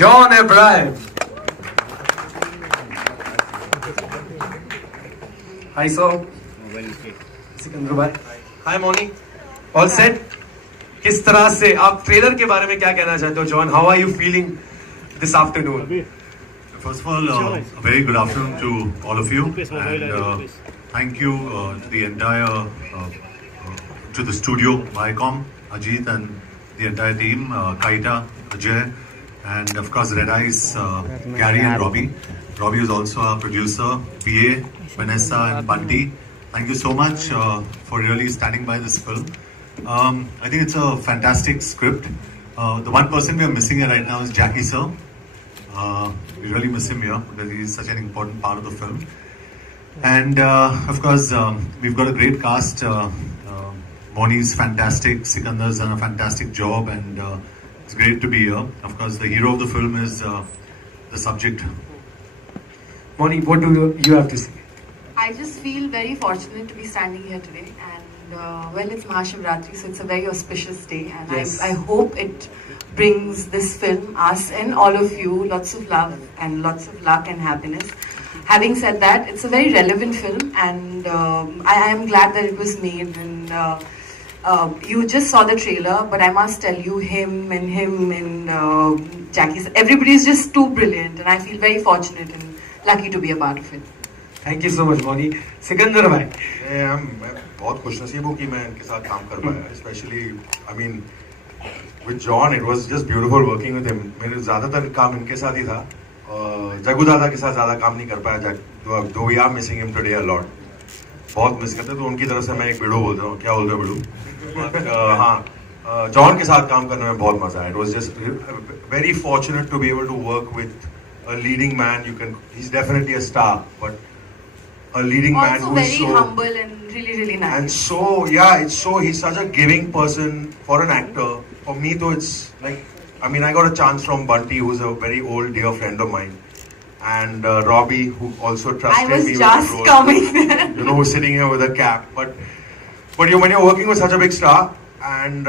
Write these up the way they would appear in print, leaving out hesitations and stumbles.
John Abraham. Hi sir. Sikandar भाई. Hi Mouni. All set? किस तरह से आप ट्रेलर के बारे में क्या कहना चाहते हो John? How are you feeling this afternoon? First of all, a very good afternoon to all of you, and thank you to the entire to the studio, Viacom, Ajit, and the entire team, Kaita, Ajay, and of course Red Eyes, Gary and Robbie. Robbie is also our producer, PA, Vanessa and Bunty. Thank you so much for really standing by this film. I think it's a fantastic script. The one person we are missing here right now is Jackie sir. We really miss him here because he is such an important part of the film. And of course, we've got a great cast. Mouni's fantastic, Sikandar's done a fantastic job, and it's great to be here. Of course, the hero of the film is the subject. Mouni, what do you have to say? I just feel very fortunate to be standing here today, and well, it's Mahashivratri, so it's a very auspicious day, and yes. I hope it brings this film, us and all of you, lots of love and lots of luck and happiness. Having said that, it's a very relevant film, and I am glad that it was made. And you just saw the trailer, but I must tell you, him and Jackie, everybody is just too brilliant, and I feel very fortunate and lucky to be a part of it. Thank you so much, Mouni. Sikandar भाई. मैं बहुत खुशनसीब हूँ कि मैं इनके साथ काम कर पाया, especially I mean with John, it was just beautiful working with him. मेरे ज़्यादातर काम इनके साथ ही था. जगू दादा के साथ ज़्यादा काम नहीं कर पाया, though we are missing him today a lot. बहुत मिस करते, तो उनकी तरफ से मैं एक बिड़ू बोलता हूँ. क्या बोलते हो बिड़ू? हाँ, जॉन के साथ काम करने में बहुत मजा आया. It was just very fortunate to be able to work with a leading man. He's definitely a star, but a leading also man who's very so humble and really nice. And so he's such a giving person for an actor. For me though, it's like, I mean, I got a chance from Bunty, who's a very old dear friend of mine, and Robbie, who also trusted me with the role. I was just coming there. You know, who's sitting here with a cap. But when you're working with such a big star, and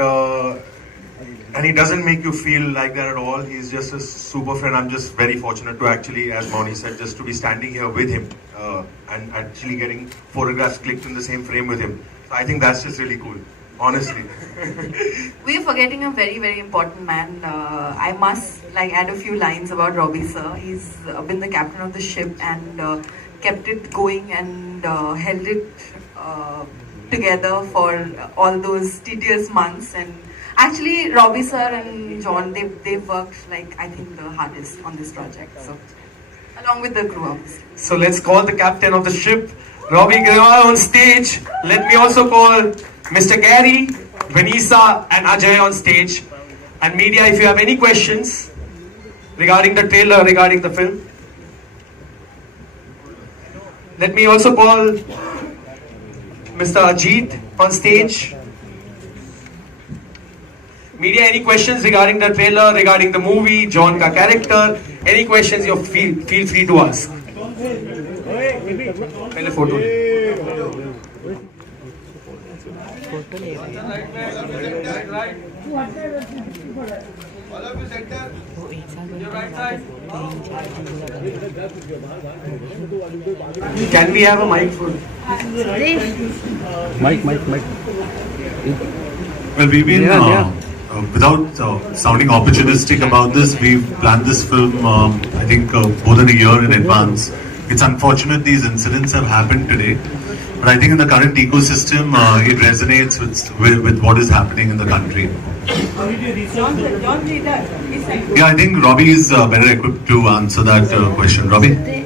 he doesn't make you feel like that at all. He's just a super friend. I'm just very fortunate to actually, as Mouni said, just to be standing here with him and actually getting photographs clicked in the same frame with him. So I think that's just really cool, honestly. We're forgetting a very important man. I must add a few lines about Robbie sir. He's been the captain of the ship and kept it going and held it together for all those tedious months. And actually, Robbie sir and John, they've worked I think the hardest on this project. So, along with the crew, obviously. So let's call the captain of the ship, Robbie Grewal, on stage. Let me also call Mr. Gary, Vanessa and Ajay on stage. And media, if you have any questions regarding the trailer, regarding the film. Let me also call Mr. Ajit on stage. Media, any questions regarding the trailer, regarding the movie, John ka character, any questions you feel free to ask. पहले photo ले. Can we have a mic for? Mic. Well, we've been without sounding opportunistic about this, we've planned this film, I think, more than a year in advance. It's unfortunate these incidents have happened today, but I think in the current ecosystem, it resonates with what is happening in the country. Yeah, I think Robbie is better equipped to answer that question. Robbie?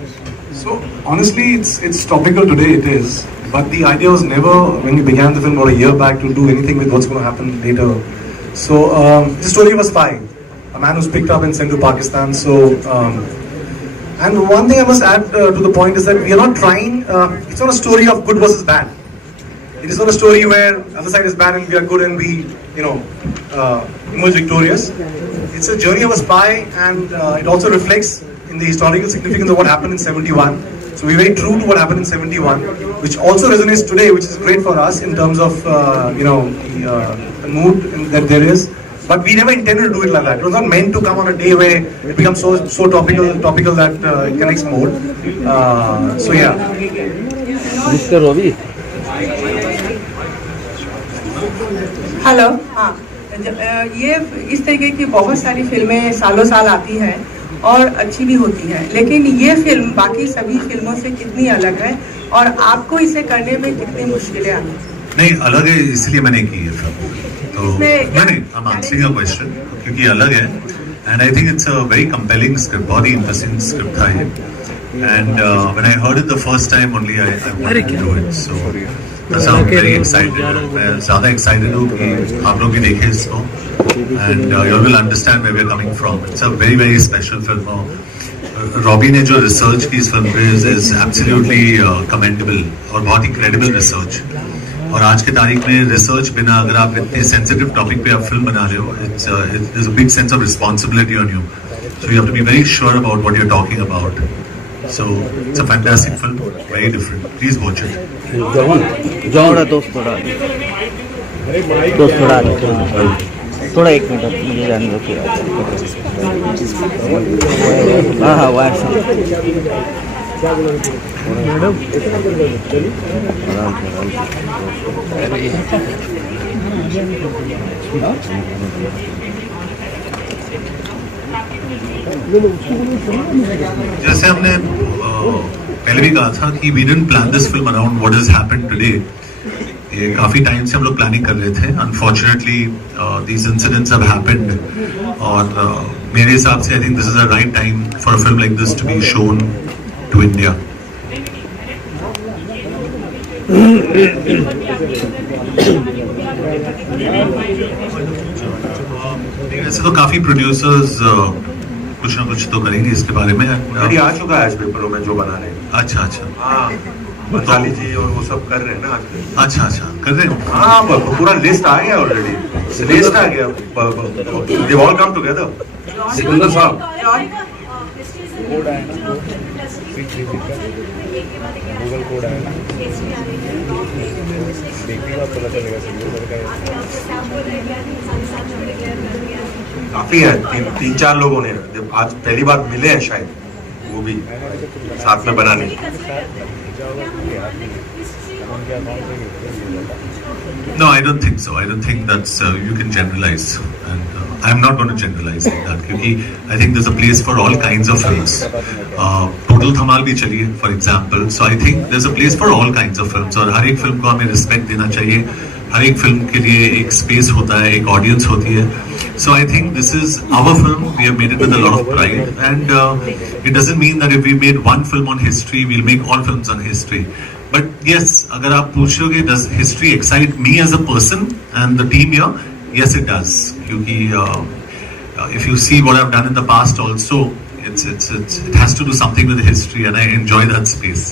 So, honestly, it's topical today, it is. But the idea was never, when we began the film or a year back, to do anything with what's going to happen later. So, the story was fine. A man who's picked up and sent to Pakistan. So, and one thing I must add to the point is that we are not trying, it's not a story of good versus bad. It is not a story where the other side is bad and we are good and we, emerge victorious. It's a journey of a spy, and it also reflects in the historical significance of what happened in 71. So we're very true to what happened in 71, which also resonates today, which is great for us in terms of, the mood that there is. But we never intended to do it like that. It was not meant to come on a day where it becomes so topical that it connects more. So yeah. Mr. Robbie. Hello हाँ ये इस तरीके की बहुत सारी फिल्में सालों साल आती हैं और अच्छी भी होती है, लेकिन ये फिल्म बाकी सभी फिल्मों से कितनी अलग है और आपको इसे करने में कितनी मुश्किलें आई? नहीं, अलग है इसलिए मैंने की है फिल्म, तो नहीं I am answering your question क्योंकि अलग है and I think it's a very compelling script, बहुत ही इंटरेस्टिंग स्क्रिप्ट था ये and when I heard it the first time only I wanted to do it, so that's I am very excited. मैं ज़्यादा excited हूँ कि आप लोग भी देखें इसको and you will understand where we are coming from. It's a very very special film. Robbie ने जो रिसर्च की इस फिल्म पे is absolutely commendable और बहुत ही credible research. और आज के तारीख में रिसर्च बिना अगर आप इतने सेंसिटिव टॉपिक पे आप फिल्म बना रहे हो, it's a big sense of responsibility on you. So you have to be very sure about what you're talking about. So it's a fantastic film, very different. Please watch it. थोड़ा एक minute मुझे जाने दो फिर. हाँ हाँ WhatsApp madam जैसे हमने पहले भी कहा था कि we didn't plan this film around what has happened today. ये काफी टाइम से हम लोग प्लानिंग कर रहे थे. Unfortunately these incidents have happened और मेरे हिसाब से I think this is a right time for a film like this to be shown to India. वैसे तो काफी प्रोड्यूसर्स कुछ ना कुछ तो करेंगे इसके बारे में. अभी आ चुका है आज पेपरों में जो बना रहे हैं. अच्छा अच्छा हाँ, बंसाली जी और वो सब कर रहे हैं ना आज. अच्छा अच्छा कर रहे हो. हाँ, पूरा लिस्ट आ गया ऑलरेडी. लिस्ट आ गया. They all come together. Sikandar साहब गूगल कोड है ना, देखिएगा पता चलेगा. काफी है. तीन चार लोगों ने आज पहली बार मिले हैं शायद, वो भी साथ में बनाने. No, I don't think so. I don't think that's you can generalize, and I'm not going to generalize like that. क्योंकि I think there's a place for all kinds of films. Total धमाल भी चली है, for example. So I think there's a place for all kinds of films. और हर एक film को हमें respect देना चाहिए. हर एक फिल्म के लिए एक स्पेस होता है, एक ऑडियंस होती है. So I think this is our film. We have made it with a lot of pride, and it doesn't mean that if we made one film on history, we'll make all films on history. But yes, अगर आप पूछोगे does history excite me as a person and the team here? Yes, it does. क्योंकि if you see what I've done in the past also, it has to do something with history, and I enjoy that space.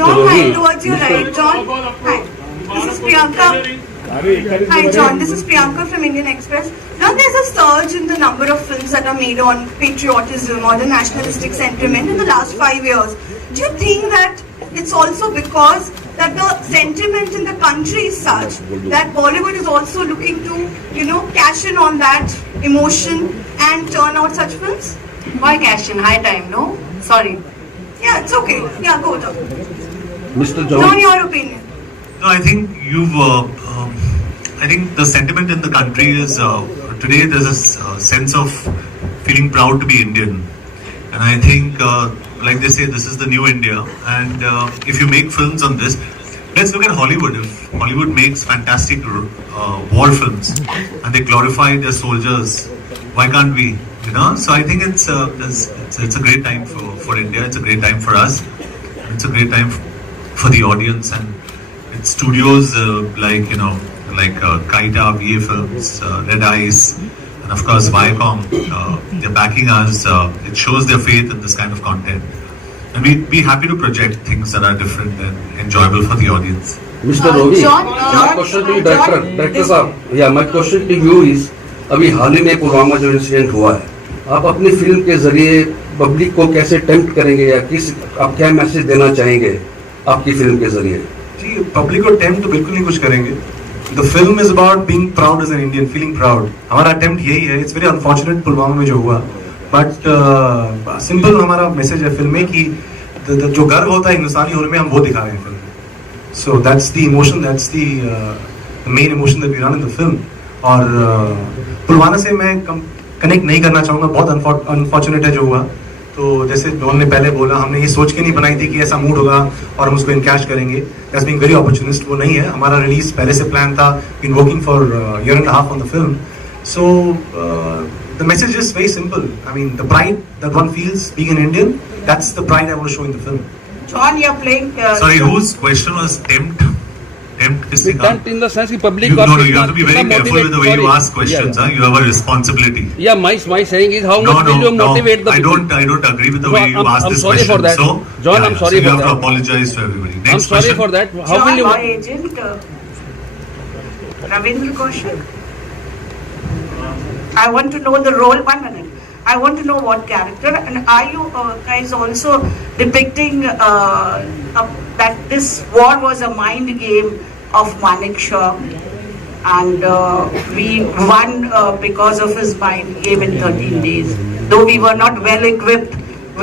John, hi, towards your right, John. Hi, this is Priyanka. Hi, John. This is Priyanka from Indian Express. Now, there's a surge in the number of films that are made on patriotism or the nationalistic sentiment in the last 5 years. Do you think that it's also because that the sentiment in the country is such that Bollywood is also looking to, cash in on that emotion and turn out such films? Why cash in? High time, no? Sorry. Yeah, it's okay. Yeah, go John. Mr. John. John, your opinion. No, I think I think the sentiment in the country is today there's a sense of feeling proud to be Indian, and I think like they say, this is the new India. And if you make films on this, let's look at Hollywood. If Hollywood makes fantastic war films and they glorify their soldiers, why can't we? So I think it's a great time for India. It's a great time for us. It's a great time for the audience, and it's studios like Kaita, VA Films, Red Eyes, and of course Viacom. They're backing us. It shows their faith in this kind of content, and we'd be happy to project things that are different and enjoyable for the audience. Mr. Robbie, John, my question to you, director साहब, yeah, my question to you is, अभी हाल ही में पुलवामा जो incident हुआ है, आप अपनी film के जरिए पब्लिक को कैसे टेम्प्ट करेंगे या आप क्या मैसेज देना चाहेंगे आपकी फिल्म के जरिए? जी, पब्लिक को टेम्प्ट तो बिल्कुल नहीं कुछ करेंगे. The film is about being proud as an Indian, feeling proud. हमारा attempt यही है. It's very unfortunate पुलवामा में जो हुआ, but simple हमारा message है फिल्म में कि जो गर्व होता है हिंदुस्तानी होने में हम वो दिखा रहे हैं फिल्म में. So that's the emotion, that's the main emotion that we run in the film. और पुलवामा से मैं कनेक्ट नहीं करना चाहूँगा, बहुत अनफॉर्चुनेट है जो हुआ. तो जैसे जॉन ने पहले बोला, हमने ये सोच के नहीं बनाई थी कि ऐसा मूड होगा और हम उसको इनकैश करेंगे. That's being very opportunist. वो नहीं है. हमारा रिलीज पहले से प्लान था. Been working for year and half on the film. So the message is very simple. I mean the pride that one feels being an Indian, that's the pride I want to show in the film. John, you're playing. Sorry, whose question was tempt? Tempt in the sense that public. No, you have to be very careful with the way you ask questions. Yeah. You have a responsibility. Yeah, my saying is how much will you motivate the people? I don't agree with the way you ask this question. I'm sorry for that. So, John, I'm sorry so for you have that. to apologize to everybody. Next I'm sorry question. for that. How John, will you? my agent, Ravindra Kaushik. I want to know the role. 1 minute. I want to know what character, and are you guys also depicting that this war was a mind game of Manik Shah, and we won because of his mind game in 13 days, though we were not well equipped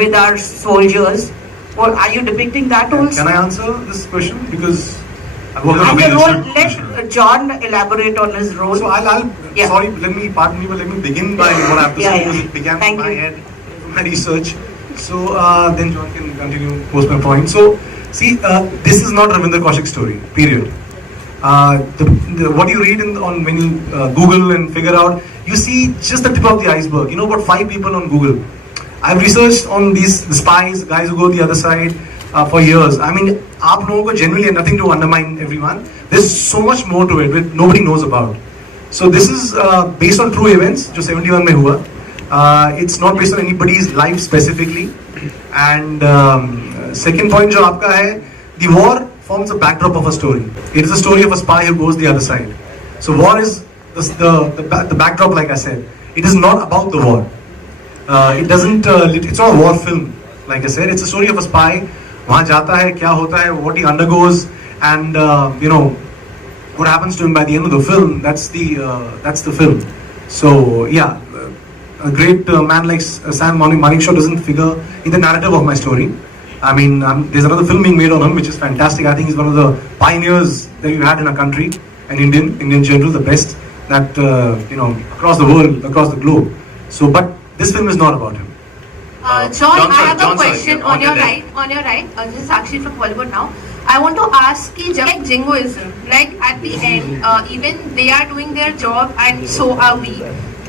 with our soldiers? Or are you depicting that also? Can I answer this question? Because And the role, let John elaborate on his role. So I'll Yeah. sorry, pardon me, but let me begin by what I have to say, because it began Thank in my you. head, my research. So then John can continue post my point. So see, this is not Ravindra Kaushik's story. Period. What you read on when you Google and figure out, you see just the tip of the iceberg. You know, about 5 people on Google. I've researched on the spies, guys who go the other side for years. I mean, आप लोगों को genuinely nothing to undermine everyone. There's so much more to it that nobody knows about. So this is based on true events, जो 71 में हुआ. It's not based on anybody's life specifically. And second point जो आपका है, the war forms a backdrop of a story. It is a story of a spy who goes the other side. So war is the backdrop, like I said. It is not about the war. It doesn't. It's not a war film, like I said. It's a story of a spy. वहाँ जाता है, क्या होता है, what he undergoes, and you know what happens to him by the end of the film. That's the film. So yeah, a great man like Sam Manik Shah doesn't figure in the narrative of my story. I mean, there's another film being made on him, which is fantastic. I think he's one of the pioneers that we've had in our country, and Indian general, the best that you know, across the world, across the globe. So, but this film is not about him. John, I have a question on your right. On your right, this is actually from Bollywood now. I want to ask you, like jingoism, like at the end, even they are doing their job and so are we.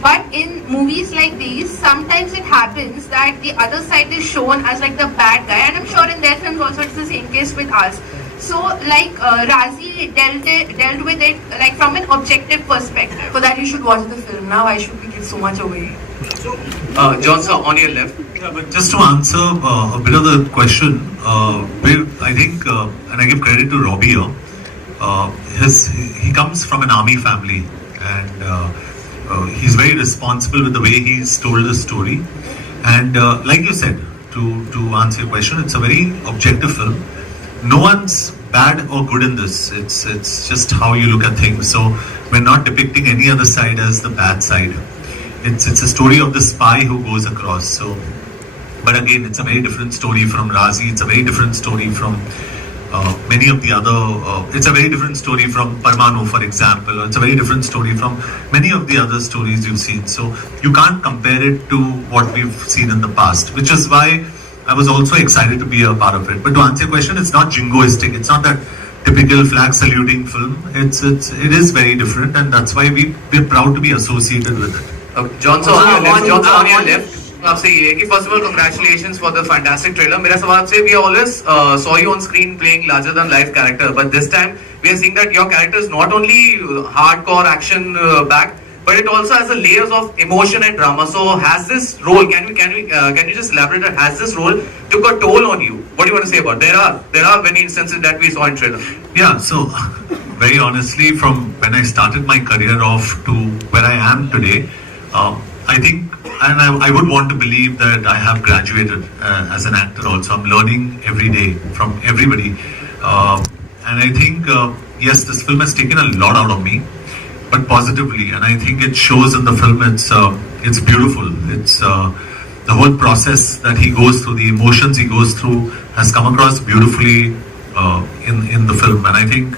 But in movies like these, sometimes it happens that the other side is shown as like the bad guy, and I'm sure in their films also it's the same case with us. So like Razi dealt with it like from an objective perspective. For that you should watch the film. Now I should be giving so much away. John sir, on your left. Yeah, but just to answer a bit of the question, I think, and I give credit to Romeo, he comes from an army family, and he's very responsible with the way he's told the story. And like you said, to answer your question, it's a very objective film. No one's bad or good in this. It's just how you look at things. So we're not depicting any other side as the bad side. It's a story of the spy who goes across. So, but again, it's a very different story from Razi. It's a very different story from many of the other. It's a very different story from Parmanu, for example. Or it's a very different story from many of the other stories you've seen. So you can't compare it to what we've seen in the past, which is why I was also excited to be a part of it. But to answer your question, it's not jingoistic. It's not that typical flag saluting film. It is very different, and that's why we're proud to be associated with it. John sir, on your left. आपसे ये है कि first of all congratulations for the fantastic trailer. मेरा सवाल आपसे, we always saw you on screen playing larger than life character, but this time we are seeing that your character is not only hardcore action backed, but it also has the layers of emotion and drama. So has this role, can you just elaborate that, has this role took a toll on you? What do you want to say about it? There are many instances that we saw in trailer. Yeah, so very honestly, from when I started my career off to where I am today, I think, and I would want to believe that I have graduated as an actor also. I'm learning every day from everybody. And I think yes, this film has taken a lot out of me, but positively, and I think it shows in the film. It's beautiful. It's the whole process that he goes through, the emotions he goes through, has come across beautifully in the film. And I think,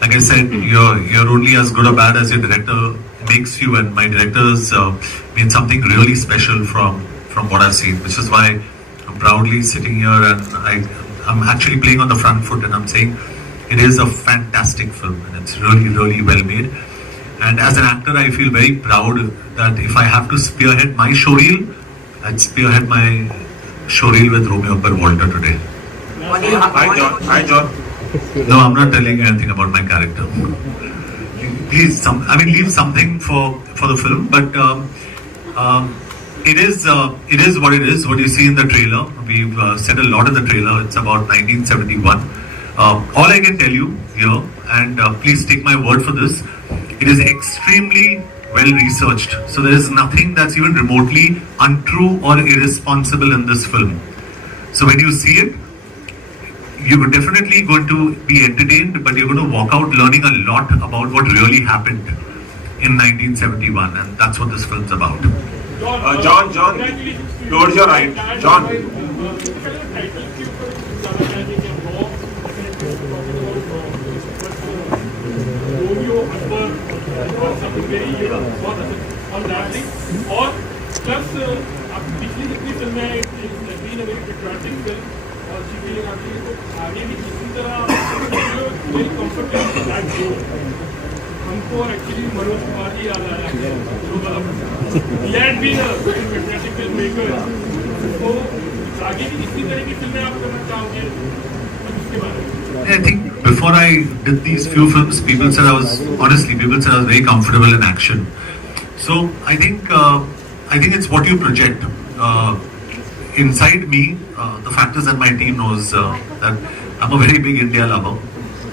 like I said, you're only as good or bad as your director makes you, and my director's made something really special from what I've seen, which is why I'm proudly sitting here, and I'm actually playing on the front foot, and I'm saying it is a fantastic film, and it's really, really well made. And as an actor, I feel very proud that if I have to spearhead my showreel, I'd spearhead my showreel with Romeo Akbar Walter today. Hi John. No, I'm not telling you anything about my character. Please, leave something for the film. But it is what it is. What you see in the trailer, we've said a lot in the trailer. It's about 1971. All I can tell you here, and please take my word for this, it is extremely well researched. So there is nothing that's even remotely untrue or irresponsible in this film. So when you see it, you're definitely going to be entertained, but you're going to walk out learning a lot about what really happened in 1971, and that's what this film's about. John, towards your right. John. और plus पिछली जितनी फिल्में और आगे भी किसी तरह very comfortable हमको एक्चुअली मनोज कुमार जी याद आया he had been a very patriotic filmmaker, तो आगे भी किसी तरह की फिल्में आप करना चाहोगे उसके बारे में? I think before I did these few films, people said I was very comfortable in action. So I think it's what you project. Inside me, the fact is that my team knows that I'm a very big India lover,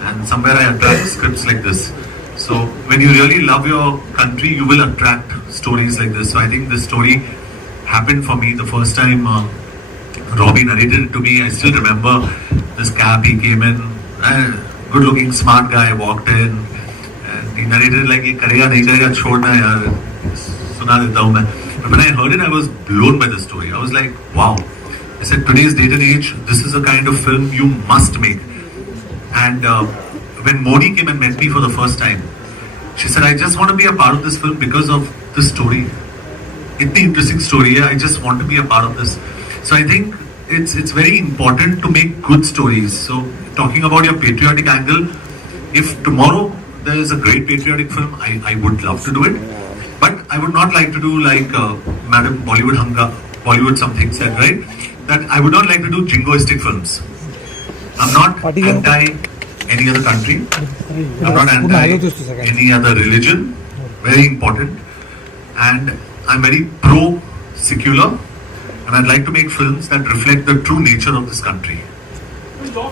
and somewhere I attract scripts like this. So when you really love your country, you will attract stories like this. So I think this story happened for me the first time Robbie narrated it to me. I still remember this cab, he came in, good looking smart guy, walked in, and he narrated like, "Ye karega nahi karega, chhodna yaar, suna deta hu main." But when I heard it, I was blown by the story. I was like, wow. I said, today's date and age, this is a kind of film you must make. And when Mouni came and met me for the first time, she said, I just want to be a part of this film because of the story. It's an interesting story. I just want to be a part of this. So I think it's very important to make good stories. So talking about your patriotic angle, if tomorrow there is a great patriotic film, I would love to do it. But I would not like to do like Madam Bollywood something said, right? That I would not like to do jingoistic films. I'm not anti any other country. I'm not anti any other religion. Very important. And I'm very pro-secular. And I'd like to make films that reflect the true nature of this country.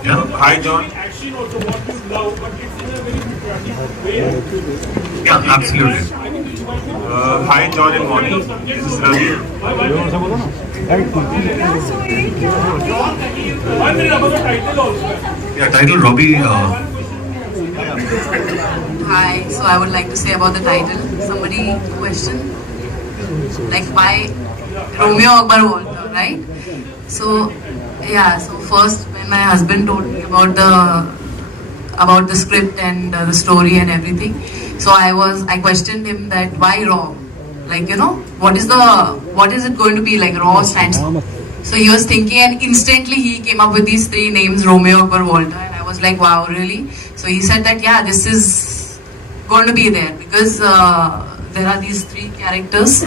Yeah? Hi John. Action also what you love, but it's in a very patriotic way. Yeah, absolutely. Hi John and Mouni. This is Ravi. Yeah, title Robbie. Hi, so I would like to say about the title. Somebody questioned, like why Romeo Akbar Walter, right? So yeah, so first when my husband told me about the script and the story and everything, so I questioned him that why Raw, like what is it going to be like? Raw stands. So he was thinking, and instantly he came up with these three names, Romeo Akbar Walter, and I was like, wow, really? So he said that yeah, this is going to be there because there are these three characters.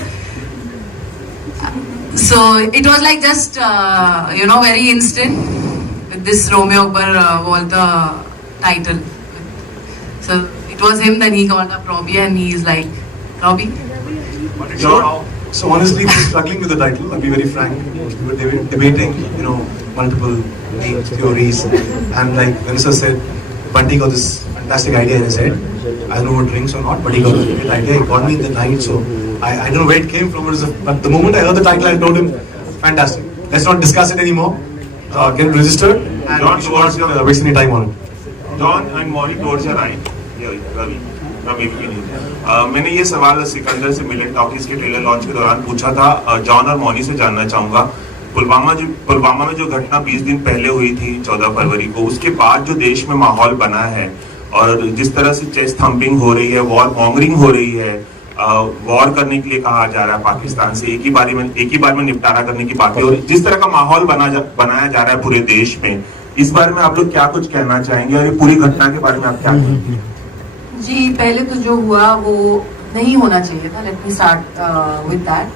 So it was like just very instant with this Romeo Akbar Walter title. So it was him, then he called up Robbie, and he's like, Robbie? So honestly, we're struggling with the title. I'll be very frank. We were debating, multiple names, theories, and like Vanessa said, Bunty got this fantastic idea in his head. I don't know what drinks or not, but he got a great idea. He called me in the night, so I don't know where it came from. But the moment I heard the title, I told him, fantastic. Let's not discuss it anymore. Get it registered, and we should not waste any time on it. John and Mouni towards your right. Ravi भी नहीं। मैंने ये सवाल सिकंदर से मिलन talkies के trailer launch के दौरान पूछा था। जॉन और मौनी से जानना चाहूंगा, पुलवामा में जो घटना 20 दिन पहले हुई थी 14 फरवरी को, उसके बाद जो देश में माहौल बना है और जिस तरह से चेस्ट थम्पिंग हो रही है, वॉर मॉन्गरिंग हो रही है, वॉर करने के लिए कहा जा रहा है पाकिस्तान से, एक ही बार में निपटारा करने की बात है, और जिस तरह का माहौल बनाया जा रहा है पूरे देश में, इस बारे में आप लोग क्या कुछ कहना चाहेंगे और ये पूरी घटना के बारे में आप क्या कहेंगे? जी, पहले तो जो हुआ वो नहीं होना चाहिए था. Let me start with that.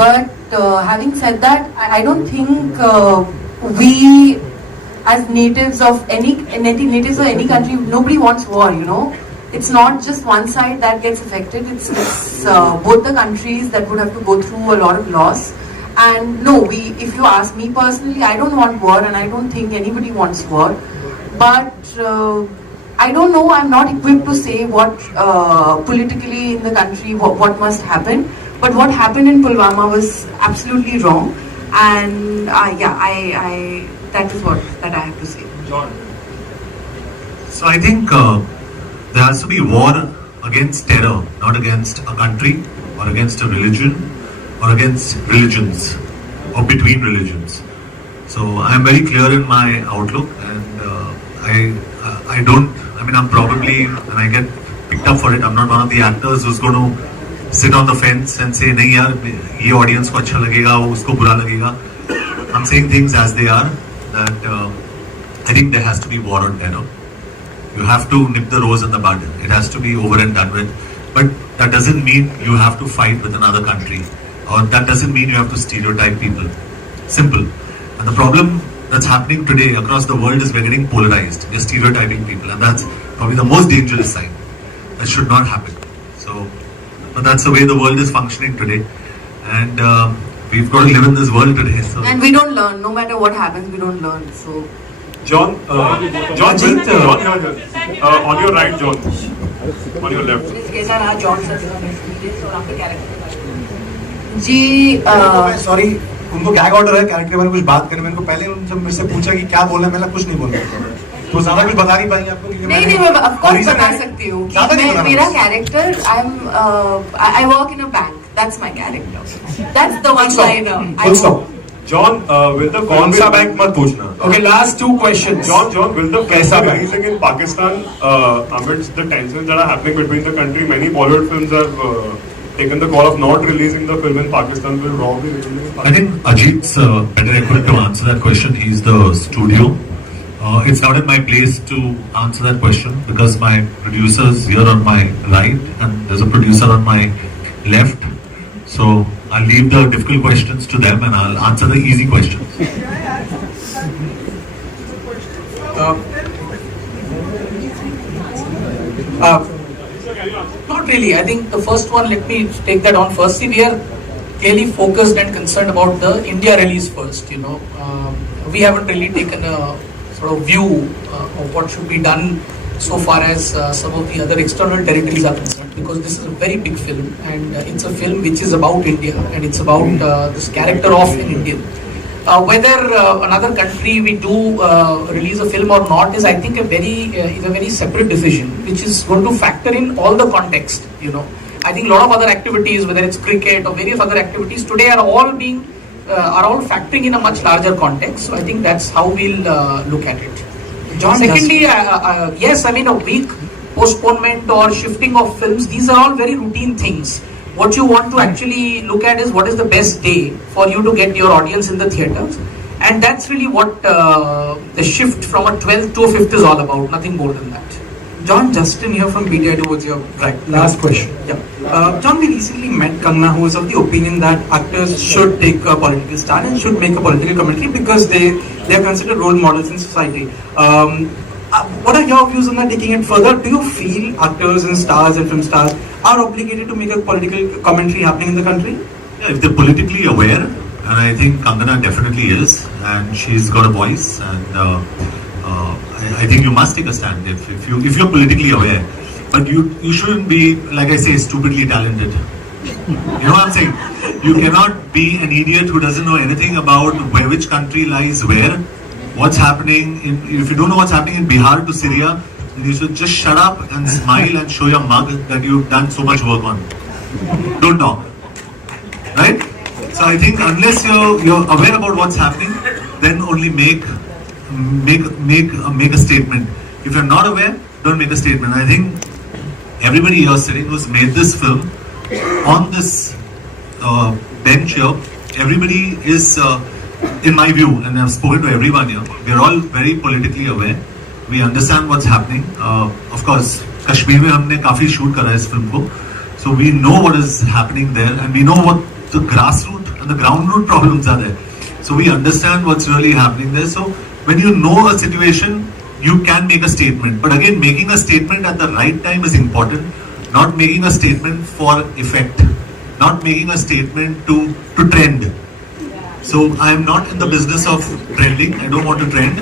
But having said that, I don't think we as natives of any country, nobody wants war, you know. It's not just one side that gets affected, it's both the countries that would have to go through a lot of loss. And no, if you ask me personally, I don't want war, and I don't think anybody wants war. But I don't know, I'm not equipped to say what politically in the country, what must happen. But what happened in Pulwama was absolutely wrong. And that is what I have to say. John. So I think there has to be war against terror, not against a country or against a religion or against religions or between religions. So I am very clear in my outlook, and I'm probably, and I get picked up for it, I'm not one of the actors who's going to sit on the fence and say, nahi yaar, ye audience ko acha lagega, usko bura lagega. I'm saying things as they are, that I think there has to be war on terror. You have to nip the rose in the bud. It has to be over and done with. But that doesn't mean you have to fight with another country, or that doesn't mean you have to stereotype people. Simple. And the problem that's happening today across the world is we're getting polarized. We're stereotyping people, and that's probably the most dangerous sign. That should not happen. So, but that's the way the world is functioning today, and we've got to live in this world today. So. And we don't learn. No matter what happens, we don't learn. So. John, on your right, John. On your left. जी, sorry, उनको gag order है character के बारे में कुछ बात करने में। उनको पहले उनसे मुझसे पूछा कि क्या बोलना है, मैंने कुछ नहीं बोला, तो ज्यादा कुछ बता नहीं पाएंगे आपको? नहीं, मैं ऑफ कोर्स बता सकती हूँ कि मेरा character, I work in a bank, that's my character, that's the one liner. John, will the कौन सा बैंक मत पूछना. Okay, last two questions. John, will the कैसा film releasing in Pakistan amidst the tensions that are happening between the country? Many Bollywood films have taken the call of not releasing the film in Pakistan. Will Raw be releasing in Pakistan? I think Ajit's better equipped to answer that question. He's the studio. It's not in my place to answer that question because my producer's here on my right and there's a producer on my left. So I'll leave the difficult questions to them and I'll answer the easy questions. Not really. I think the first one, let me take that on first. See, we are clearly focused and concerned about the India release first. You know, we haven't really taken a sort of view of what should be done so far as some of the other external territories are concerned, because this is a very big film and it's a film which is about India and it's about this character of an Indian. Whether another country we do release a film or not is, I think, a very separate decision, which is going to factor in all the context. You know, I think a lot of other activities, whether it's cricket or various other activities today, are all factoring in a much larger context. So I think that's how we'll look at it. John, secondly, yes, I mean, a week postponement or shifting of films, these are all very routine things. What you want to actually look at is what is the best day for you to get your audience in the theatres, and that's really what the shift from a 12th to a 5th is all about, nothing more than that. John, Justin here from BTI towards your right. Last question. Yeah. John, we recently met Kangna, who is of the opinion that actors should take a political stand and should make a political commentary because they are considered role models in society. What are your views on that? Taking it further, do you feel actors and stars and film stars are obligated to make a political commentary happening in the country? Yeah, if they're politically aware, and I think Kangana definitely is, and she's got a voice, and I think you must take a stand if you're politically aware. But you shouldn't be, like I say, stupidly talented. You know what I'm saying? You cannot be an idiot who doesn't know anything about which country lies where, what's happening if you don't know what's happening in Bihar to Syria, you should just shut up and smile and show your mug that you've done so much work on. Don't talk. Right? So I think unless you're aware about what's happening, then only make a statement. If you're not aware, don't make a statement. I think everybody here sitting who's made this film on this bench here, everybody is, in my view, and I've spoken to everyone here, we're all very politically aware. We understand what's happening. Of course, Kashmir में हमने काफी shoot करा इस film को, so we know what is happening there, and we know what the grassroots and the ground root problems are there. So we understand what's really happening there. So when you know a situation, you can make a statement. But again, making a statement at the right time is important. Not making a statement for effect. Not making a statement to trend. So I am not in the business of trending. I don't want to trend.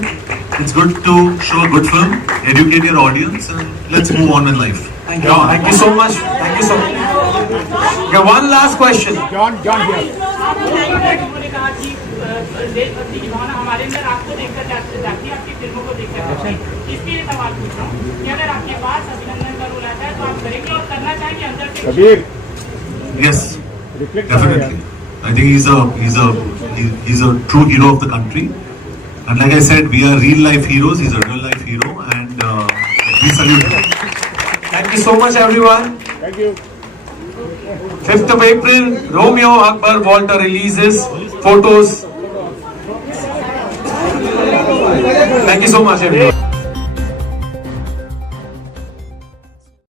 It's good to show a good film, educate your audience, and let's move on in life. Thank you. Thank you so much. Thank you so much. Okay, one last question. John here. देशभक्ति की भावना हमारे अंदर आपको देखकर जाती है, आपकी फिल्मों को देखकर जाती है। इसके लिए सवाल पूछ रहा हूँ कि अगर आपके पास अभिनंदन का रोल आता है तो आप करेंगे और करना चाहेंगे अंदर से? Yes, definitely. I think he's a true hero of the country. And like I said, we are real life heroes. He's a real life hero, and we salute him. Thank you so much, everyone. Thank you. 5th of April, Romeo, Akbar, Walter releases photos. Thank you so much, everyone.